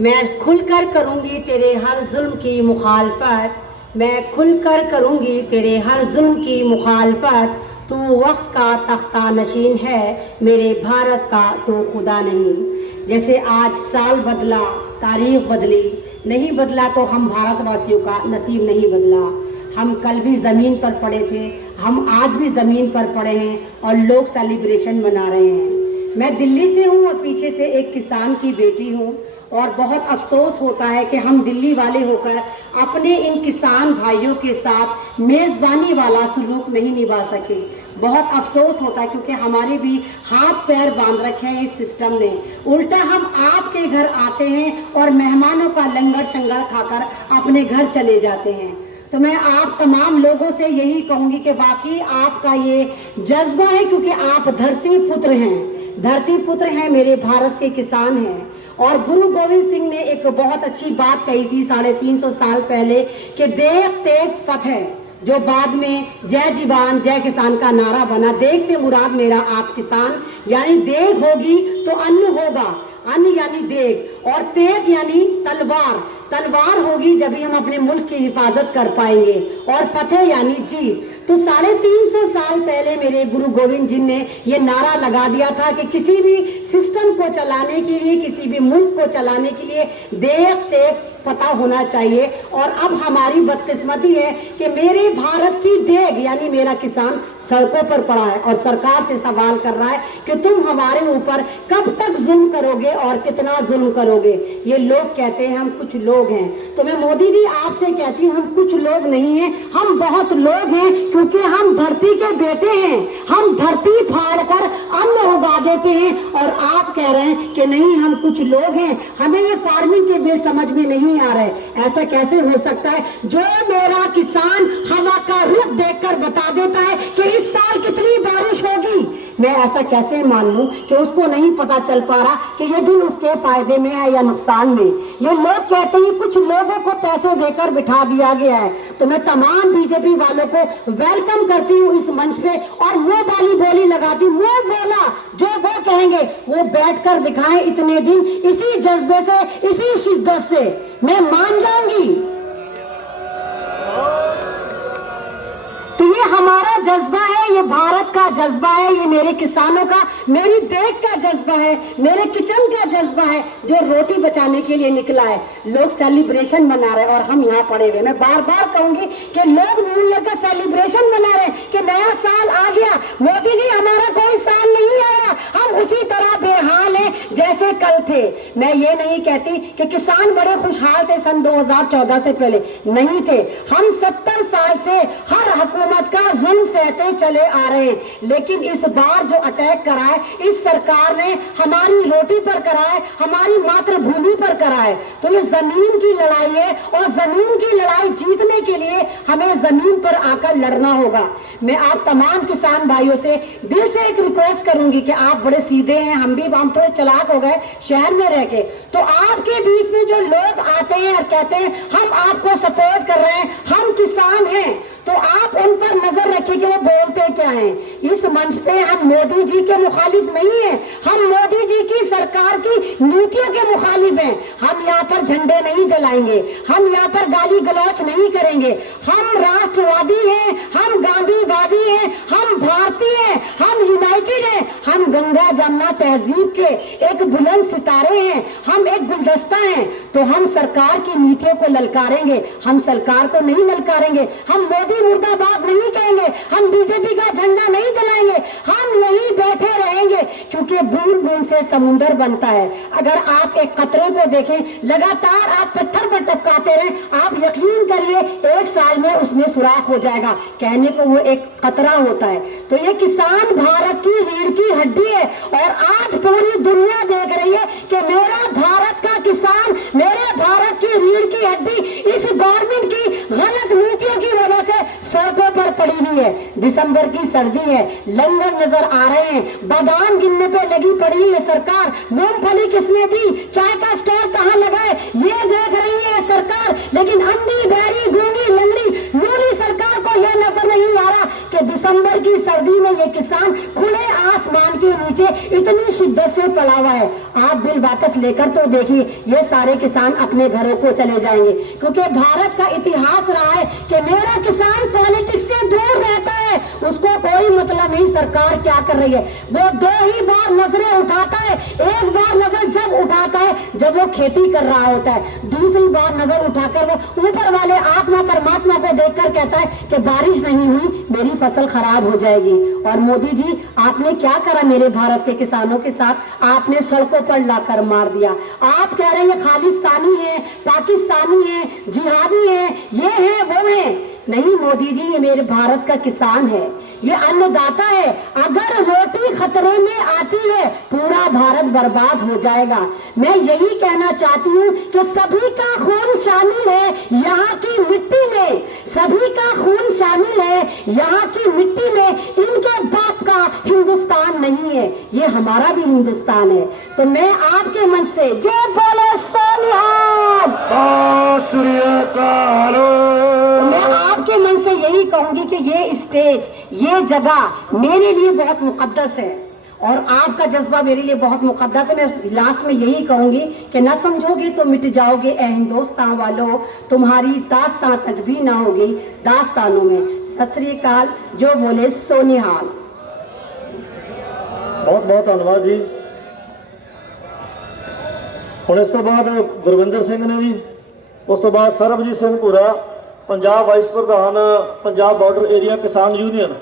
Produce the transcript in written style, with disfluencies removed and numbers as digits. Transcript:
मैं खुलकर करूँगी तेरे हर जुल्म की मुखालफत, मैं खुलकर करूँगी तेरे हर जुल्म की मुखालफत। तू वक्त का तख्ता नशीन है, मेरे भारत का तू खुदा नहीं। जैसे आज साल बदला, तारीख बदली, नहीं बदला तो हम भारतवासियों का नसीब नहीं बदला। हम कल भी ज़मीन पर पड़े थे, हम आज भी ज़मीन पर पड़े हैं और लोग सेलिब्रेशन मना रहे हैं। मैं दिल्ली से हूँ और पीछे से एक किसान की बेटी हूँ और बहुत अफसोस होता है कि हम दिल्ली वाले होकर अपने इन किसान भाइयों के साथ मेज़बानी वाला सलूक नहीं निभा सके। बहुत अफसोस होता है क्योंकि हमारे भी हाथ पैर बांध रखे हैं इस सिस्टम ने। उल्टा हम आपके घर आते हैं और मेहमानों का लंगर शंगर खाकर अपने घर चले जाते हैं। तो मैं आप तमाम लोगों से यही कहूँगी कि बाकी आपका ये जज्बा है क्योंकि आप धरती पुत्र हैं, धरती पुत्र हैं, मेरे भारत के किसान हैं। और गुरु गोविंद सिंह ने एक बहुत अच्छी बात कही थी 350 साल पहले कि देख तेग फतेह, जो बाद में जय जवान जय किसान का नारा बना। देख से मुराद मेरा आप किसान, यानी देग होगी तो अन्न होगा, अन्न यानी देग, और तेग यानी तलवार, तलवार होगी जब भी हम अपने मुल्क की हिफाजत कर पाएंगे, और फतेह यानी जीत। तो 350 साल पहले मेरे गुरु गोविंद जी ने ये नारा लगा दिया था कि किसी भी सिस्टम को चलाने के लिए, किसी भी मुल्क को चलाने के लिए देग तेग पता होना चाहिए। और अब हमारी बदकिस्मती है कि मेरे भारत की देग यानी मेरा किसान सड़कों पर पड़ा है और सरकार से सवाल कर रहा है कि तुम हमारे ऊपर कब तक जुल्म करोगे और कितना जुल्म करोगे। ये लोग कहते हैं हम कुछ लोग हैं, तो मैं मोदी जी आपसे कहती हूँ हम कुछ लोग नहीं हैं, हम बहुत लोग हैं क्योंकि हम धरती के बेटे हैं। हम धरती फाड़ कर अन्न उगा देते हैं और आप कह रहे हैं कि नहीं हम कुछ लोग हैं। हमें ये फार्मिंग के बिल समझ में नहीं आ रहा है। ऐसा कैसे हो सकता है जो मेरा किसान हवा का रुख देखकर बता देता है कि इस साल कितनी बारिश होगी, मैं ऐसा कैसे मान लूं कि उसको नहीं पता चल पा रहा कि ये बिल उसके फायदे में है या नुकसान में। ये लोग कहते हैं कुछ लोगों को पैसे देकर बिठा दिया गया है। तो मैं तमाम बीजेपी वालों को वेलकम करती हूँ इस मंच पे और मुंह वाली बोली लगाती हूँ, मुंह बोला जो वो कहेंगे वो बैठकर दिखाएं इतने दिन, इसी जज्बे से, इसी शिद्दत से मैं मान जाऊंगी। तो ये हमारा जज्बा है, ये भारत का जज्बा है, ये मेरे किसानों का, मेरी देख का जज्बा है, मेरे किचन का जज्बा है जो रोटी बचाने के लिए निकला है। लोग सेलिब्रेशन मना रहे हैं और हम यहाँ पड़े हुए। मैं बार बार कहूंगी कि लोग मूल्य का सेलिब्रेशन मना रहे हैं कि नया साल आ गया। मोदी जी हमारा कोई साल नहीं आया, हम उसी तरह बेहाल हैं जैसे कल थे। मैं ये नहीं कहती कि किसान बड़े खुशहाल थे सन 2014 से पहले, नहीं थे। हम 70 साल से हर हुकूमत का जुल्म सहते चले आ रहे हैं, लेकिन इस बार जो अटैक करा है इस सरकार ने हमारी रोटी पर करा है, हमारी मातृभूमि पर करा है। तो ये जमीन की लड़ाई है और जमीन की लड़ाई जीतने के लिए हमें जमीन पर आकर लड़ना होगा। मैं आप तमाम किसान भाइयों से दिल से एक रिक्वेस्ट करूंगी कि आप बड़े सीधे हैं, हम थोड़े चालाक हो गए शहर में रह के, तो आपके बीच में जो लोग आते हैं और कहते हैं हम आपको सपोर्ट कर रहे हैं, हम किसान हैं, तो आप उन पर नजर रखिए कि वो बोलते क्या हैं। इस मंच पे हम मोदी जी के मुखालिफ नहीं है, हम मोदी जी की सरकार की नीतियों के मुखालिफ हैं। हम यहाँ पर झंडे नहीं जलाएंगे, हम यहाँ पर गाली गलौच नहीं करेंगे। हम राष्ट्रवादी हैं, हम गांधीवादी हैं, हम भारतीय हैं, हम यूनाइटेड हैं, हम गंगा जमुना तहजीब के एक बुलंद सितारे हैं, हम एक गुलदस्ता हैं। तो हम सरकार की नीतियों को ललकारेंगे, हम सरकार को नहीं ललकारेंगे। हम मोदी मुर्दाबाद नहीं कहेंगे, हम बीजेपी का झंडा नहीं जलाएंगे, हम यहीं बैठे रहेंगे क्योंकि बूंद बूंद से समुंदर बनता है। अगर आप एक कतरे को देखें, लगातार आप पत्थर पर टपकाते रहें, आप यकीन करिए 1 साल में उसमें सुराख हो जाएगा। कहने को वो एक कतरा होता है। तो ये किसान भारत की रीढ़ की हड्डी है और आज पूरी दुनिया देख रही है कि मेरा भारत का किसान, मेरे भारत की रीढ़ की हड्डी इस गवर्नमेंट की गलत नीतियों की वजह से सड़कों पर पड़ी हुई है। दिसंबर की सर्दी है, लंगर नजर आ रहे हैं, बादाम गिनने पे लगी पड़ी है सरकार, मूंगफली किसने दी, चाय का स्टॉल कहाँ लगाए ये देख रही है सरकार, लेकिन अंधी बहरी गूंगी लंगड़ी लूली सरकार को यह नजर नहीं आ रहा कि दिसंबर की सर्दी में ये किसान खुले आसमान के नीचे इतनी शिद्दत से पड़ा हुआ है। आप बिल वापस लेकर तो देखिए ये सारे किसान अपने घरों को चले जाएंगे, क्योंकि भारत का इतिहास रहा है कि मेरा किसान पॉलिटिक्स से दूर रहता है, उसको कोई मतलब नहीं सरकार क्या कर रही है। वो 2 ही बार नजरें उठाता है, एक बार नजर जब उठाता है जब वो खेती कर रहा होता है, दूसरी बार नजर उठाकर वो ऊपर वाले आत्मा परमात्मा को देखकर कहता है कि बारिश नहीं हुई, मेरी फसल खराब हो जाएगी। और मोदी जी आपने क्या करा मेरे भारत के किसानों के साथ? आपने सड़कों पर लाकर मार दिया। आप कह रहे हैं खालिस्तानी है, पाकिस्तानी है, जिहादी है, ये है वो है। नहीं मोदी जी, ये मेरे भारत का किसान है, ये अन्नदाता है। अगर रोटी खतरे में आती है पूरा भारत बर्बाद हो जाएगा। मैं यही कहना चाहती हूँ कि सभी का खून शामिल है यहाँ की मिट्टी में, सभी का खून शामिल है यहाँ की मिट्टी में। इनके बाप का हिंदुस्तान नहीं है, ये हमारा भी हिंदुस्तान है। तो मैं आपके मन से जय बोले सोनिहाल, सत श्री अकाल। मैं आपके मन से यही कहूंगी कि ये स्टेज, ये जगह मेरे लिए बहुत मुकद्दस है और आपका जज्बा मेरे लिए बहुत मुकद्दस है। मैं लास्ट में यही कहूंगी कि ना समझोगे तो मिट जाओगे ए हिंदुस्तान वालों, तुम्हारी दास्तां तक भी ना होगी दास्तानों में। सत श्री अकाल, जो बोले सोनिहाल। बहुत बहुत धन्यवाद जी। ਹੁਣ ਇਸ ਤੋਂ ਬਾਅਦ ਗੁਰਵਿੰਦਰ ਸਿੰਘ ਨੇ ਜੀ, ਉਸ ਤੋਂ ਬਾਅਦ ਸਰਬਜੀਤ ਸਿੰਘ ਭੂਰਾ, पंजाब वाइस प्रधान पंजाब बॉर्डर एरिया किसान यूनियन।